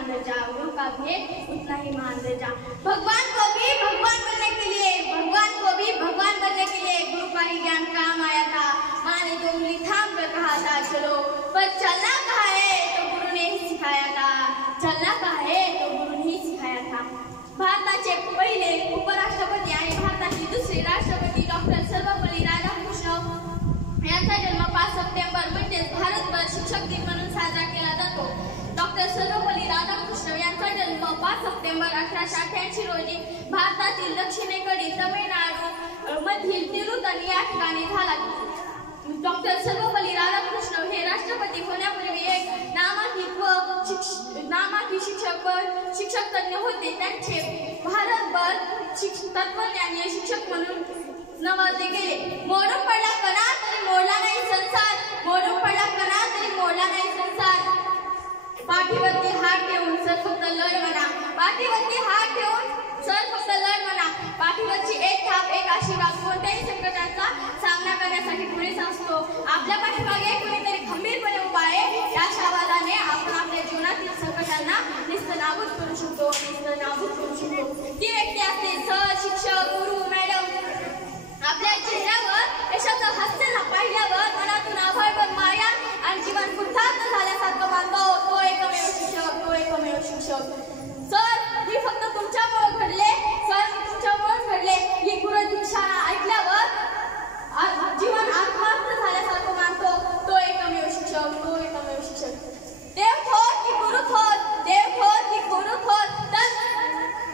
महान दर्जा, गुरु का भी उतना ही महान दर्जा। भगवान को भी भगवान बनने के लिए गुरु का ही ज्ञान काम आया था। माँ ने 2 उंगली थाम कर कहा था चलो, पर चलना कहाँ है तो गुरु ने ही सिखाया था। भारताचे पहिले उपराष्ट्रपती आणि भारताचे दुसरे राष्ट्रपती डॉक्टर सर्वपल्ली राधाकृष्ण यांचा जन्म 5 सप्टेंबर म्हणजेच भारतभर शिक्षक दिन म्हणून साजरा केला जातो। डॉक्टर सर्वपल्ली राधाकृष्ण यांचा जन्म 5 सप्टेंबर 1888 रोजी भारतातील दक्षिणेकडील तमिळनाडू मधील तिरुतनी या ठिकाणी झाला। डॉक्टर सर्वपल्ली राधाकृष्ण हे राष्ट्रपती होण्यापूर्वी एक नामांकित शिक्षक तज्ञ होते। त्यांचे भारतभर तत्वज्ञानीय शिक्षक म्हणून नवाजले गेले। मोडून पडला कणा तरी मोडला नाही संसार, मोडून पडला कणा तरी मोडला नाही संसार। पाठीवरती हात ठेवून सर फक्त लढ म्हणा, पाठीवरती हात ठेवून सर फक्त लढ म्हणा। पाठीवरची एक थाप एक आशीर्वाद कोणत्याही संकटाचा सामना करण्यासाठी पुरेस असतो। आपल्या पाठीमागे कोणीतरी खंबीरपणे उभा आहे, या आशावादाने आपण आपल्या जीवनातील संकटांना निस्तनाबूत करू शकतो। ती व्यक्ती असते सर, शिक्षक, गुरु, मॅडम। आपल्या चेहऱ्यावर यशाचं हास्य पाहिल्यावर मनातून आभाळभर माया आणि जीवन कृतार्थ झाल्यासारखं मानतो तो एकमेव शिक्षक। सर, मी फक्त तुमच्यामुळे घडले, ही गुरु दीक्षा ऐकल्यावर जीवन आत्मार्थ झाल्यासारखं मानतो तो एकमेव शिक्षक। देव थोर की गुरु थोर, देव थोर की गुरु थोर, तर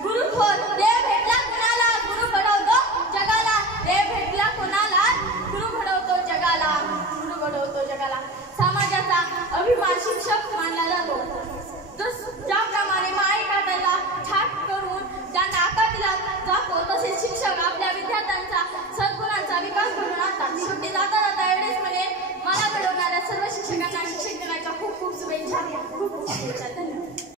गुरु थोर। देव भेटला कोणाला गुरु घडवतो जगाला, देव भेटला कोणाला गुरु घडवतो जगाला। समाजाचा अभिमान शिक्षक मानला जातो।